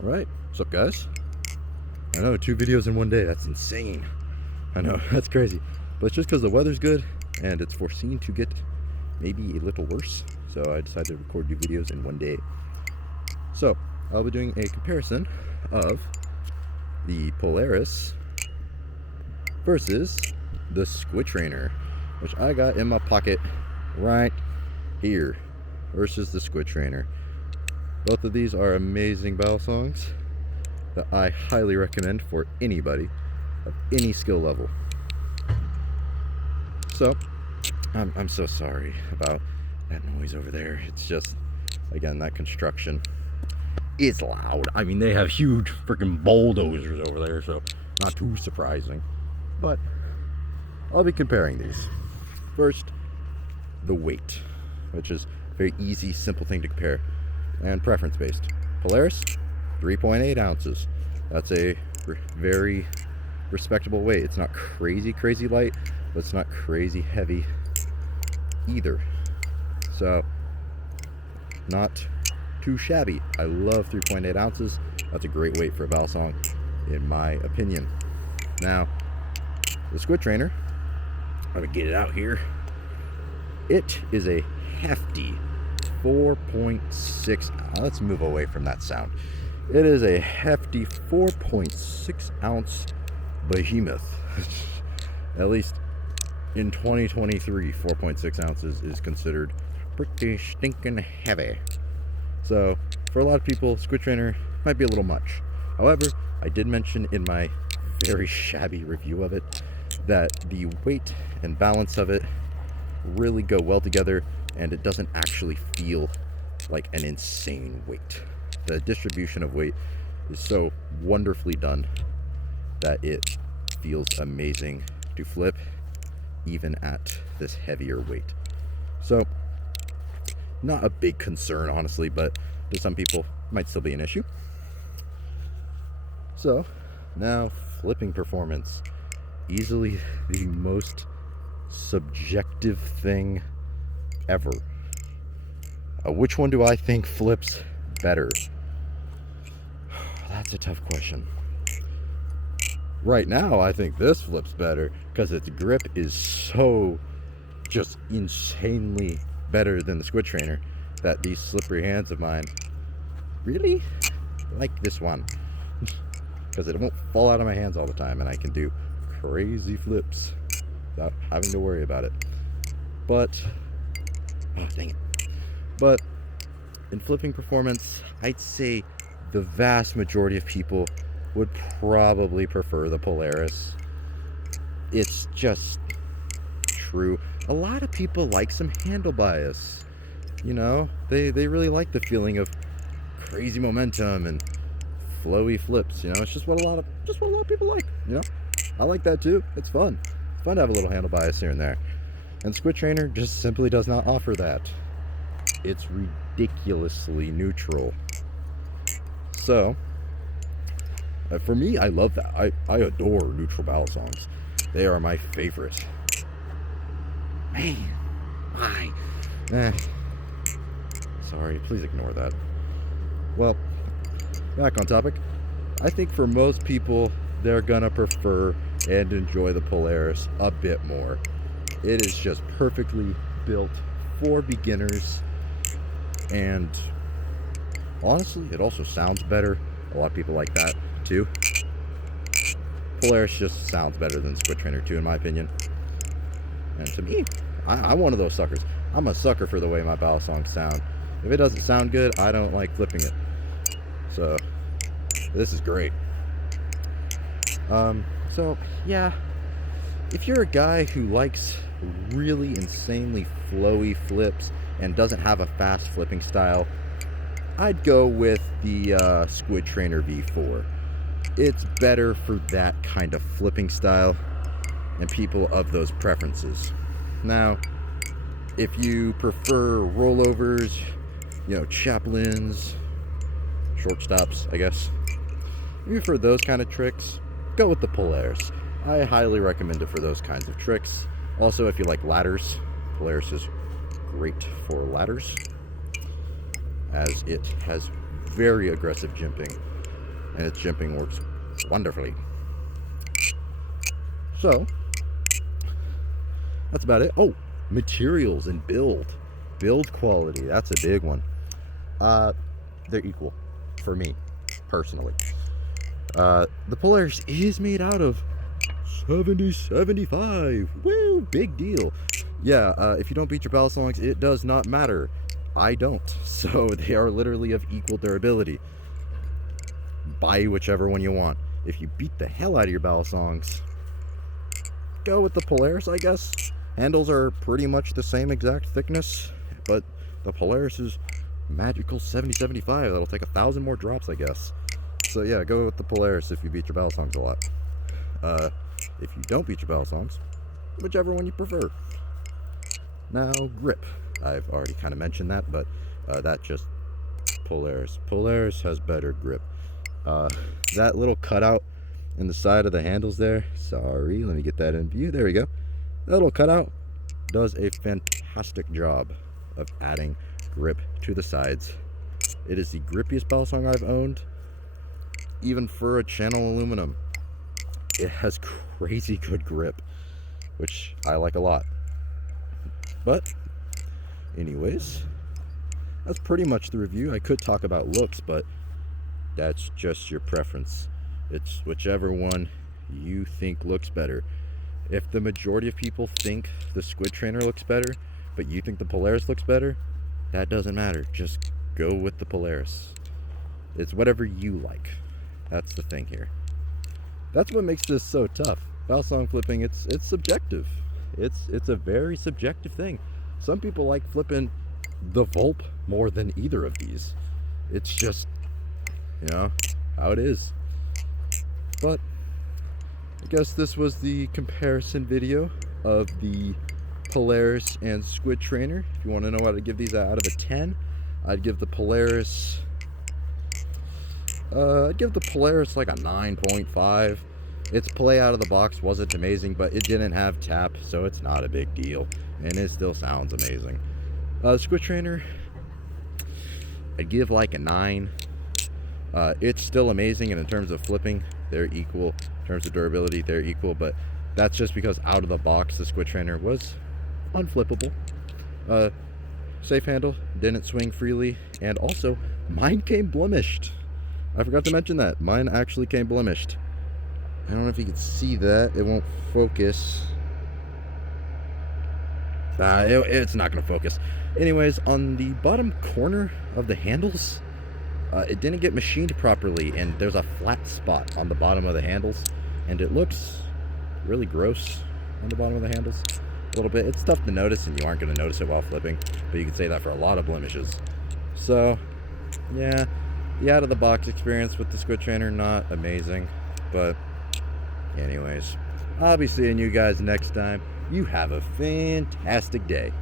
Alright, what's up guys? I know, 2 videos in one day, that's insane. I know, that's crazy. But it's just because the weather's good and it's foreseen to get maybe a little worse. So I decided to record 2 videos in one day. So, I'll be doing a comparison of the Polaris versus the squidtrainer, which I got in my pocket right here, versus the squidtrainer. Both of these are amazing balisongs that I highly recommend for anybody of any skill level. So, I'm so sorry about that noise over there. It's just, again, that construction is loud. I mean, they have huge freaking bulldozers over there, so not too surprising. But I'll be comparing these. First, the weight, which is a very easy, simple thing to compare, and preference-based. Polaris, 3.8 ounces. That's a very respectable weight. It's not crazy light, but it's not crazy heavy either. So, not too shabby. I love 3.8 ounces. That's a great weight for a balisong, in my opinion. Now, the squidtrainer, I'm gonna get it out here. It is a hefty 4.6. Let's move away from that sound. It is a hefty 4.6 ounce behemoth. At least in 2023, 4.6 ounces is considered pretty stinking heavy. So for a lot of people, squidtrainer might be a little much. However, I did mention in my very shabby review of it that the weight and balance of it really go well together, and it doesn't actually feel like an insane weight. The distribution of weight is so wonderfully done that it feels amazing to flip even at this heavier weight. So, not a big concern, honestly, but to some people might still be an issue. So, now flipping performance. Easily the most subjective thing ever. Which one do I think flips better? That's a tough question. Right now, I think this flips better because its grip is so just insanely better than the squidtrainer that these slippery hands of mine really like this one because it won't fall out of my hands all the time, and I can do crazy flips without having to worry about it. But oh dang it. But in flipping performance, I'd say the vast majority of people would probably prefer the Polaris. It's just true. A lot of people like some handle bias. You know, they really like the feeling of crazy momentum and flowy flips. You know, it's just what a lot of people like. You know, I like that too. It's fun. It's fun to have a little handle bias here and there. And squidtrainer just simply does not offer that. It's ridiculously neutral. So, for me, I love that. I adore neutral balisongs. They are my favorite. Man, why? Sorry, please ignore that. Well, back on topic. I think for most people, they're gonna prefer and enjoy the Polaris a bit more. It is just perfectly built for beginners, and honestly, it also sounds better. A lot of people like that too. Polaris just sounds better than squidtrainer too, in my opinion. And to me, I'm one of those suckers. I'm a sucker for the way my balisongs sound. If it doesn't sound good, I don't like flipping it. So this is great. So yeah, if you're a guy who likes really insanely flowy flips and doesn't have a fast flipping style, I'd go with the squidtrainer V4. It's better for that kind of flipping style and people of those preferences. Now, if you prefer rollovers, you know, chaplains, shortstops, I guess, if you prefer those kind of tricks, go with the Polaris. I highly recommend it for those kinds of tricks. Also, if you like ladders, Polaris is great for ladders, as it has very aggressive jimping. and its jimping works wonderfully. So that's about it. Oh, materials and build quality, that's a big one. They're equal for me personally. The Polaris is made out of 70-75. Woo, big deal. Yeah, if you don't beat your balisongs, it does not matter. I don't. So they are literally of equal durability. Buy whichever one you want. If you beat the hell out of your balisongs, go with the Polaris, I guess. Handles are pretty much the same exact thickness, but the Polaris is magical 70-75. That'll take 1,000 more drops, I guess. So yeah, go with the Polaris if you beat your balisongs a lot. If you don't beat your balisongs, whichever one you prefer. Now, grip. I've already kind of mentioned that, but that just Polaris. Polaris has better grip. That little cutout in the side of the handles there, sorry, let me get that in view. There we go. That little cutout does a fantastic job of adding grip to the sides. It is the grippiest balisong I've owned, even for a channel aluminum. It has crazy good grip, which I like a lot. But anyways, that's pretty much the review. I could talk about looks, but that's just your preference. It's whichever one you think looks better. If the majority of people think the squidtrainer looks better, but you think the Polaris looks better, that doesn't matter. Just go with the Polaris. It's whatever you like. That's the thing here. That's what makes this so tough. Balisong flipping, it's subjective. It's a very subjective thing. Some people like flipping the Volp more than either of these. It's just, you know, how it is. But I guess this was the comparison video of the Polaris and squidtrainer. If you want to know how to give these out of a 10, I'd give the Polaris like a 9.5. Its play out of the box wasn't amazing, but it didn't have tap, so it's not a big deal, and it still sounds amazing. Squidtrainer, I'd give like a 9. It's still amazing, and in terms of flipping, they're equal. In terms of durability, they're equal, but that's just because out of the box, the squidtrainer was unflippable. Safe handle, didn't swing freely, and also, mine came blemished. I forgot to mention that. Mine actually came blemished. I don't know if you can see that. It won't focus. It's not going to focus. Anyways, on the bottom corner of the handles, it didn't get machined properly, and there's a flat spot on the bottom of the handles, and it looks really gross on the bottom of the handles a little bit. It's tough to notice, and you aren't going to notice it while flipping, but you can say that for a lot of blemishes. So, yeah, the out-of-the-box experience with the squidtrainer, not amazing, but anyways, I'll be seeing you guys next time. You have a fantastic day.